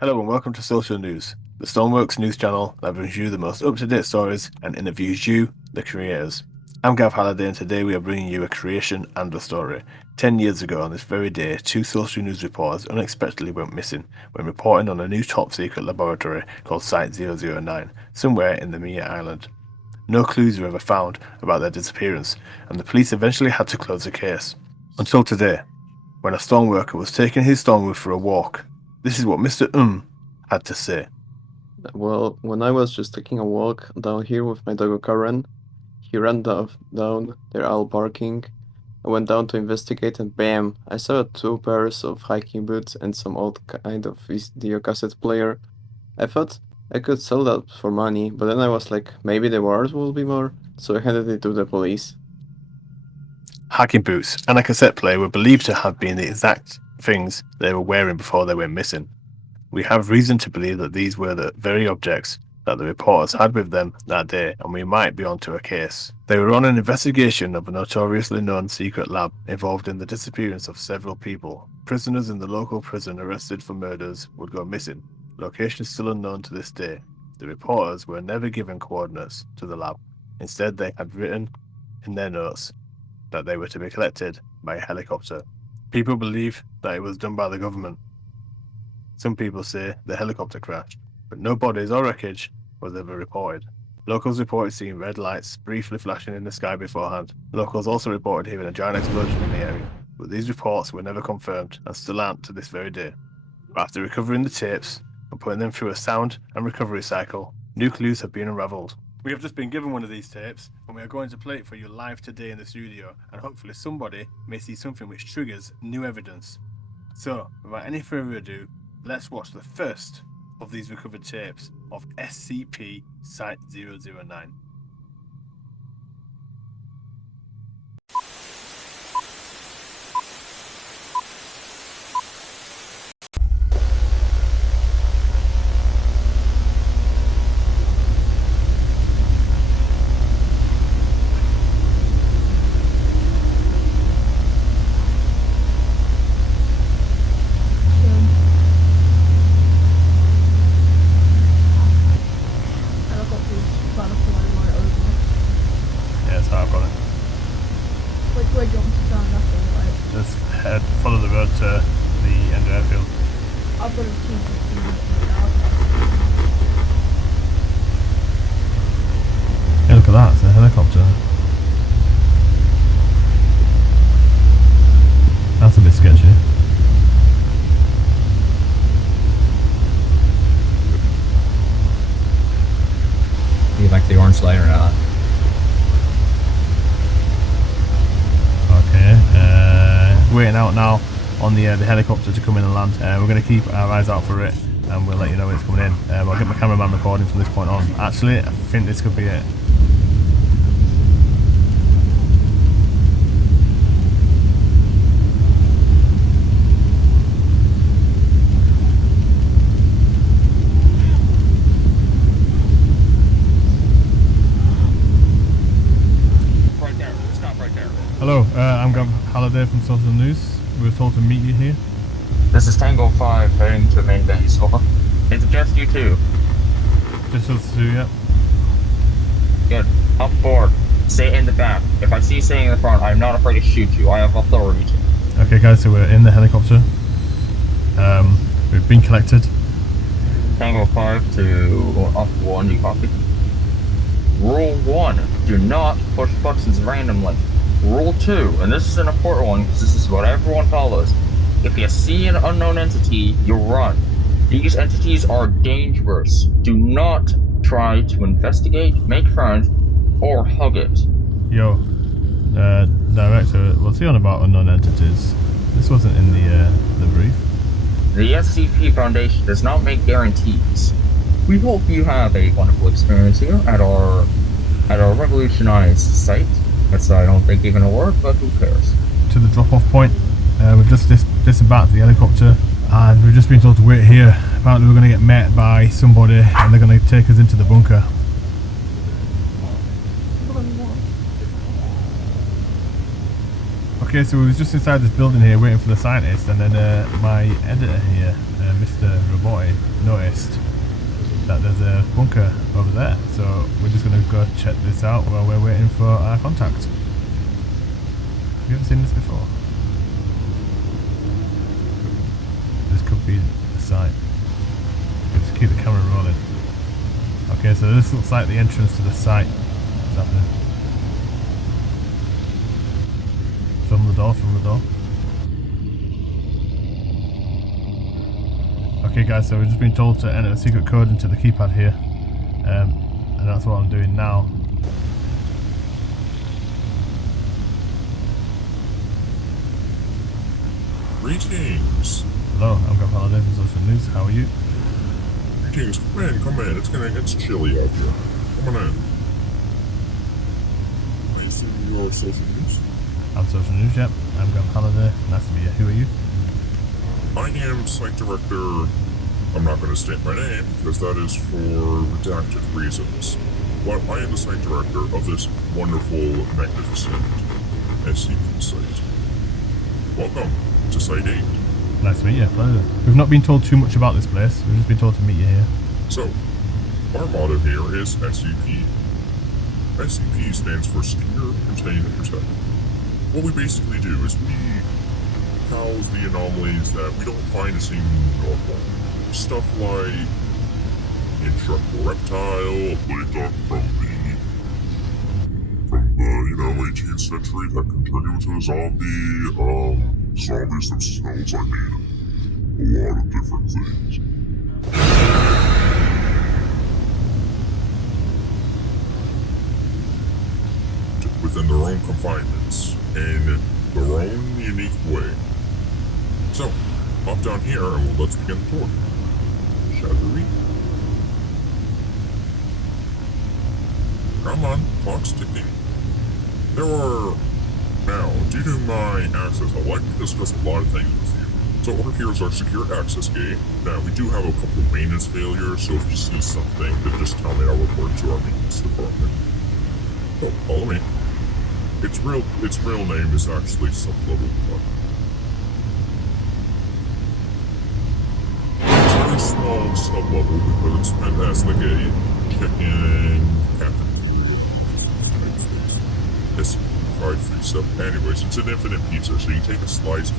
Hello and welcome to Social News, the Stormworks news channel that brings you the most up-to-date stories and interviews you, the creators. I'm Gav Halliday and today we are bringing you a creation and a story. 10 years ago on this very day, two social news reporters unexpectedly went missing when reporting on a new top-secret laboratory called Site-009, somewhere in the Mia Island. No clues were ever found about their disappearance, and the police eventually had to close the case. Until today, when a stormworker was taking his stormwolf for a walk. This is what Mr. Had to say. Well, when I was just taking a walk down here with my dog Karen, he ran down, they're all barking. I went down to investigate and bam, I saw two pairs of hiking boots and some old kind of video cassette player. I thought I could sell that for money, but then I was like, maybe the worth will be more, so I handed it to the police. Hiking boots and a cassette player were believed to have been the exact things they were wearing before they went missing. We have reason to believe that these were the very objects that the reporters had with them that day, and we might be onto a case. They were on an investigation of a notoriously known secret lab involved in the disappearance of several people. Prisoners in the local prison arrested for murders would go missing. Location still unknown to this day. The reporters were never given coordinates to the lab. Instead, they had written in their notes that they were to be collected by a helicopter. People believe that it was done by the government. Some people say the helicopter crashed, but no bodies or wreckage was ever reported. Locals reported seeing red lights briefly flashing in the sky beforehand. Locals also reported hearing a giant explosion in the area, but these reports were never confirmed and still aren't to this very day. After recovering the tapes and putting them through a sound and recovery cycle, new clues have been unravelled. We have just been given one of these tapes, and we are going to play it for you live today in the studio, and hopefully somebody may see something which triggers new evidence. So, without any further ado, let's watch the first of these recovered tapes of SCP Site-009. Which way do you want me to turn, left or right? Just follow the road to the end of the airfield. I've got a team Hey, look at that, it's a helicopter. That's a bit sketchy. Do you like the orange light or not? Okay, waiting out now on the helicopter to come in and land. We're going to keep our eyes out for it and we'll let you know when it's coming in. I'll get my cameraman recording from this point on. Actually, I think this could be it. Right there. Stop right there. Hello, I'm Gav Halliday from Social News. We were told to meet you here. This is Tango 5 heading to main base. Over. It's just you two. Just us two, yeah. Good. Up forward. Stay in the back. If I see you staying in the front, I'm not afraid to shoot you. I have authority to. Okay guys, so we're in the helicopter. We've been collected. Tango 5 to up 1, you copy? Rule 1. Do not push buttons randomly. Rule 2, and this is an important one because this is what everyone follows. If you see an unknown entity, you run. These entities are dangerous. Do not try to investigate, make friends, or hug it. Yo, director, what's he on about unknown entities? This wasn't in the brief. The SCP Foundation does not make guarantees. We hope you have a wonderful experience here at our revolutionized site. That's I don't think even a word, but who cares? To the drop-off point. We've just disembarked the helicopter and we've just been told to wait here. Apparently we're going to get met by somebody and they're going to take us into the bunker. Okay, so we was just inside this building here waiting for the scientist, and then my editor here, Mr. Roboy, noticed that there's a bunker over there. So we're just going to go check this out while we're waiting for our contact. Have you ever seen this before? This could be the site. Just keep the camera rolling. Okay, so this looks like the entrance to the site. What's happening? From the door, from the door. Okay guys, so we've just been told to enter a secret code into the keypad here. And that's what I'm doing now. Greetings. Hello, I'm Grandpa Holiday from Social News. How are you? Greetings. Come in. It's chilly out here. Come on in. I assume you're social news? I'm Social News, yep. I'm Grandpa Holiday. Nice to meet you. Who are you? I am site director. I'm not going to state my name because that is for redacted reasons. But I am the site director of this wonderful, magnificent SCP site. Welcome to Site 8. Nice to meet you. Pleasure. We've not been told too much about this place. We've just been told to meet you here. So, our motto here is SCP. SCP stands for Secure, Contain, and Protect. What we basically do is we house the anomalies that we don't find as seem normal. Stuff like indestructible reptile, a blade dog from the 18th century that can turn you into a zombie, zombies themselves, I mean, a lot of different things. Within their own confinements, in their own unique way. So, hop down here and let's begin the tour. Shall we? Come on, clock's ticking. Now, due to my access, I'd like to discuss a lot of things with you. So over here is our secure access gate. Now, we do have a couple of maintenance failures, so if you see something, then just tell me. I'll report it to our maintenance department. So, follow me. Its real name is actually Sublevel 1. It's a very small sub-level because it's meant as like a check-in cafeteria. SCP-537. Anyways, it's an infinite pizza, so you take a slice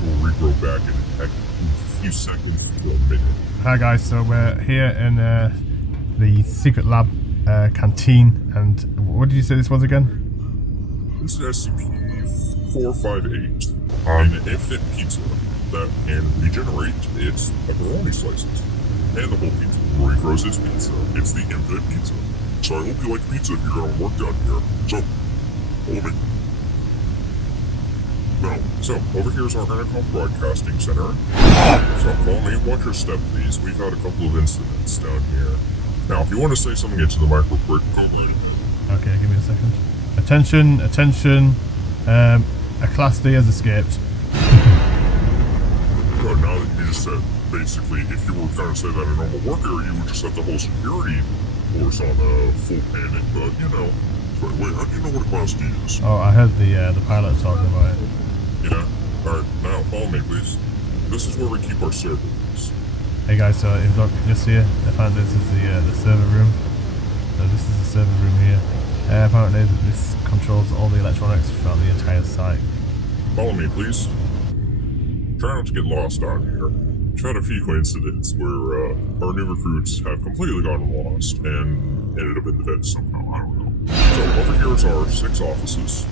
will regrow back in a few seconds to a minute. Hi guys, so we're here in the secret lab canteen, and what did you say this was again? This is SCP-458, an infinite pizza that can regenerate its pepperoni slices. And the whole pizza regrows its pizza. It's the infinite pizza. So I hope you like pizza if you're gonna work down here. So, follow me. Now, so, over here is our Intercom Broadcasting Center. So, follow me, watch your step please. We've had a couple of incidents down here. Now, if you want to say something into the micro quick, go right ahead. Okay, give me a second. Attention, attention. A Class D has escaped. But now that you just said, basically, if you were going to say that a normal worker, you would just set the whole security force on full panic, but, you know. Sorry, wait, how do you know what a Class D is? Oh, I heard the pilot talking about it. Yeah? Alright, now, follow me, please. This is where we keep our servers. Hey guys, so if you look just here, I found this is the server room. So this is the server room here. Apparently this controls all the electronics throughout the entire site. Follow me, please. Try not to get lost out here. We've had a few incidents where our new recruits have completely gotten lost and ended up in the vents somehow, I don't know. So over here is our 6 offices.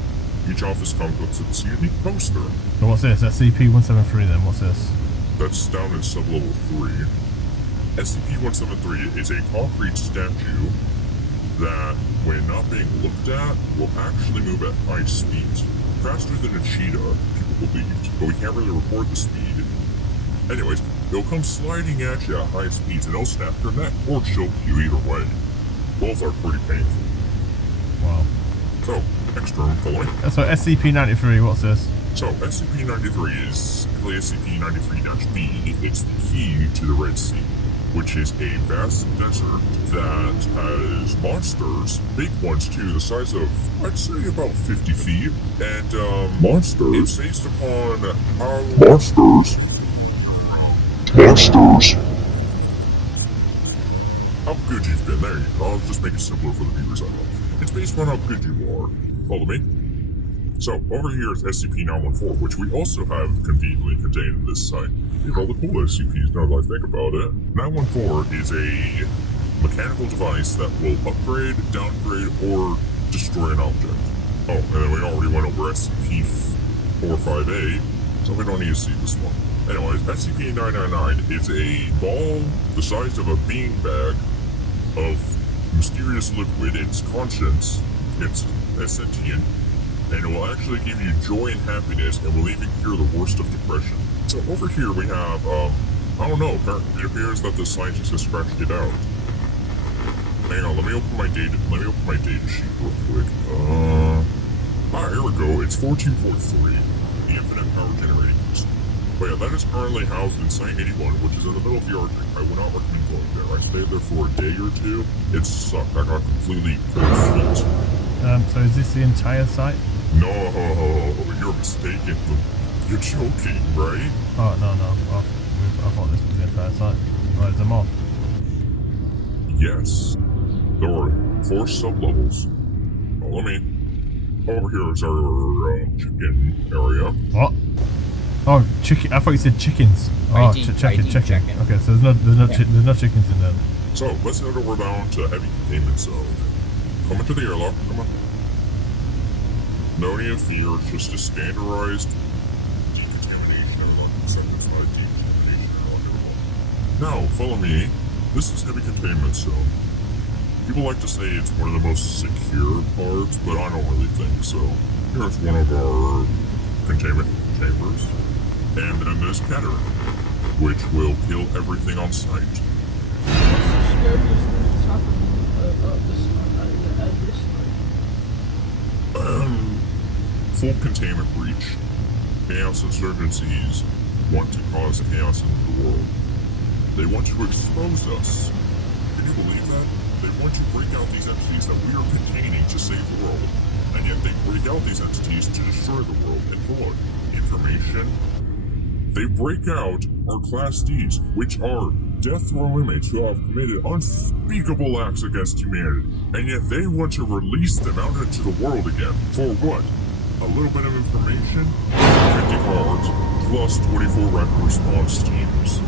Each office comes with a unique poster. So what's this? SCP-173 then, what's this? That's down in sub-level 3. SCP-173 is a concrete statue that, when not being looked at, will actually move at high speeds. Faster than a cheetah, people believe, but we can't really record the speed. Anyways, they'll come sliding at you at high speeds and they'll snap your neck or choke you either way. Both are pretty painful. Wow. So, next room, following. So SCP-93, what's this? So, SCP-93 is simply SCP-93-B. It's the key to the Red Sea. which is a vast desert that has monsters, big ones too, the size of, I'd say about 50 feet. And, monsters? It's based upon how... Monsters? How good you've been. There you go. I'll just make it simpler for the viewers I love. It's based on how good you are. Follow me? So, over here is SCP-914, which we also have conveniently contained in this site. We have all the cool SCPs now that I think about it. 914 is a mechanical device that will upgrade, downgrade, or destroy an object. Oh, and then we already went over SCP-458, so we don't need to see this one. Anyways, SCP-999 is a ball the size of a beanbag of mysterious liquid. It's conscience, it's sentient, and it will actually give you joy and happiness and will even cure the worst of depression. So over here we have, I don't know, it appears that the scientist has scratched it out. Hang on, let me open my data sheet real quick. Here we go, it's 4243, the infinite power generating system. But yeah, that is currently housed in Site 81, which is in the middle of the Arctic. I would not recommend going there. I stayed there for a day or two. It sucked. I got completely cold feet. So is this the entire site? No, you're mistaken. You're joking, right? Oh, no. I thought this was the entire site. Right, is there more? Yes. There are 4 sub-levels. Follow me. Over here is our chicken area. What? Oh, chicken. I thought you said chickens. Oh, chicken. Okay, so there's no chickens in there. So, let's head over down to heavy containment zone. Come into the airlock. Come on. No need of fear. It's just a standardized decontamination airlock. Except it's not a decontamination airlock at all. Now, follow me. This is heavy containment zone. People like to say it's one of the most secure parts, but I don't really think so. Here's one of our containment chambers. And then there's Keter, which will kill everything on site. What's the scariest thing that's happened at this site? Full containment breach. Chaos insurgencies want to cause chaos in the world. They want to expose us. Can you believe that? They want to break out these entities that we are containing to save the world. And yet they break out these entities to destroy the world. And for what? Information? They break out our Class Ds, which are death row inmates who have committed unspeakable acts against humanity. And yet they want to release them out into the world again. For what? A little bit of information? 50 cards, plus 24 rapid response teams,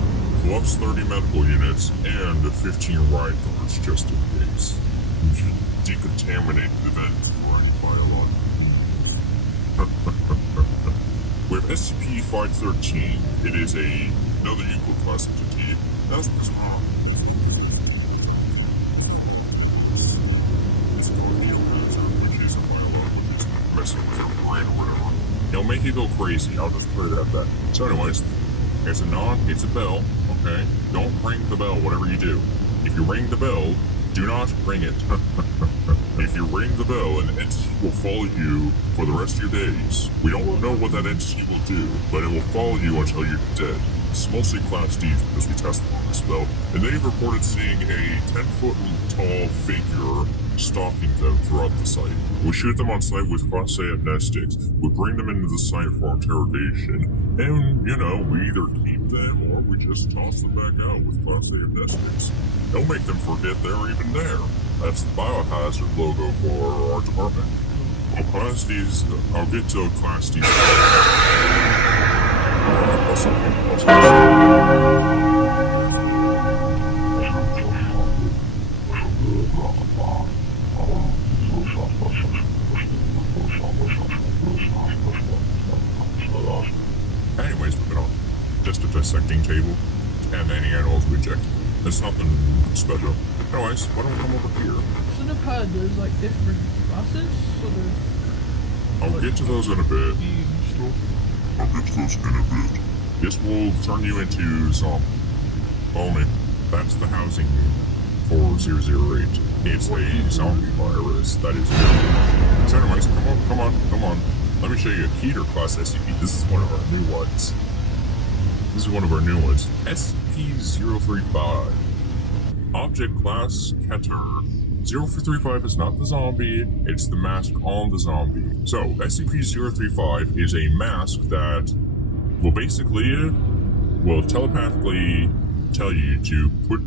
plus 30 medical units, and 15 riot guards just in case. Decontaminate the vent for any biological beings. With SCP-513, it is another equal class entity. That's it's called BioHazard, which is a biological, which is messing with your brain or whatever. It'll make you go crazy. I'll just put it at that. So anyways, it's a knock, it's a bell, okay? Don't ring the bell, whatever you do. If you ring the bell, do not ring it. If you ring the bell, an entity will follow you for the rest of your days. We don't know what that entity will do, but it will follow you until you're dead. It's mostly Class Ds because we tested on this spell, and they've reported seeing a 10-foot tall figure stalking them throughout the site. We shoot them on site with Class A amnestics, we bring them into the site for interrogation, and, you know, we either keep them or we just toss them back out with Class A amnestics. Don't make them forget they're even there. That's the BioHazard logo for our department. Well, Class D's, I'll get to Class D's. Anyways, moving on. Just a dissecting table, and any animals we eject. There's nothing special. Anyways, why don't we come over here? Shouldn't have heard there's like different classes, sort of. I'll get to those in a bit. This will turn you into zombie. Follow me. That's the housing unit 4008. It's a zombie virus that is good. So anyways, come on. Let me show you a Keter class SCP. This is one of our new ones. SCP-035. Object class Keter. 035 is not the zombie, it's the mask on the zombie. So, SCP-035 is a mask that will basically will telepathically tell you to put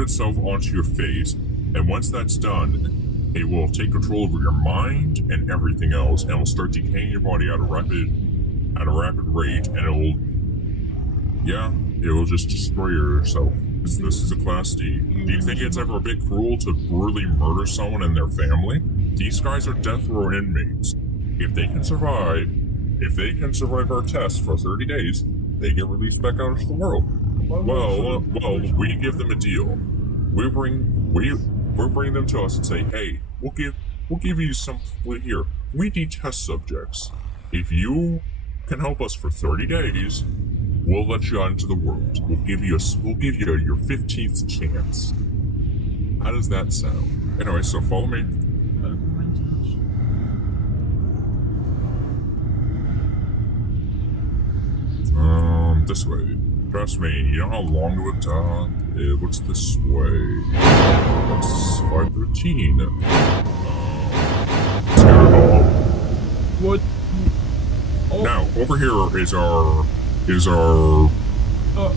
itself onto your face, and once that's done, it will take control over your mind and everything else, and will start decaying your body at a rapid rate, and it will just destroy yourself. This is a Class D. Do you think it's ever a bit cruel to brutally murder someone and their family? These guys are death row inmates. If they can survive our test for 30 days, they get released back out into the world. Well, we give them a deal. We bring them to us and say, hey, we'll give you some. We need test subjects. If you can help us for 30 days, we'll let you out into the world. We'll give you your 15th chance. How does that sound? Anyway, so follow me. This way. Trust me, you know how long it would take? It looks this way. That's 513. Terrible. What? Oh, Now, over here is our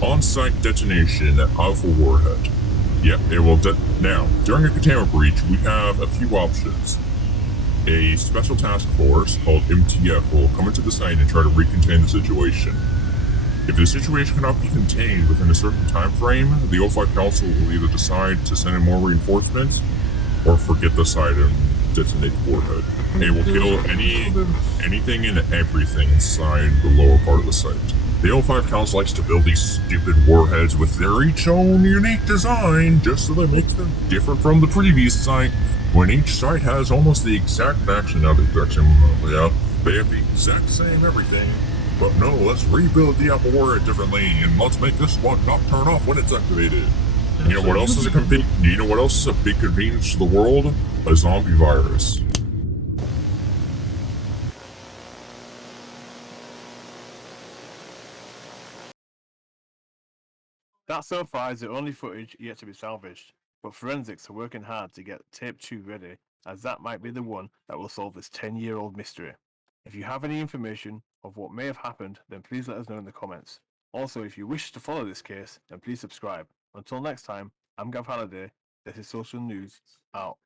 on-site detonation of a warhead. Yep, it will now, during a containment breach, we have a few options. A special task force called MTF will come into the site and try to recontain the situation. If the situation cannot be contained within a certain time frame, the O5 Council will either decide to send in more reinforcements or forget the site and detonate the warhead. It will kill anything and everything inside the lower part of the site. The O5 Council likes to build these stupid warheads with their each own unique design, just so that makes them different from the previous site, when each site has almost the exact action. They have the exact same everything. But no, let's rebuild the Apple warhead differently, and let's make this one not turn off when it's activated. You know what else is a big convenience to the world? A zombie virus. That so far is the only footage yet to be salvaged, but forensics are working hard to get tape 2 ready, as that might be the one that will solve this 10-year-old mystery. If you have any information of what may have happened, then please let us know in the comments. Also, if you wish to follow this case, then please subscribe. Until next time, I'm Gav Halliday. This is Social News, out.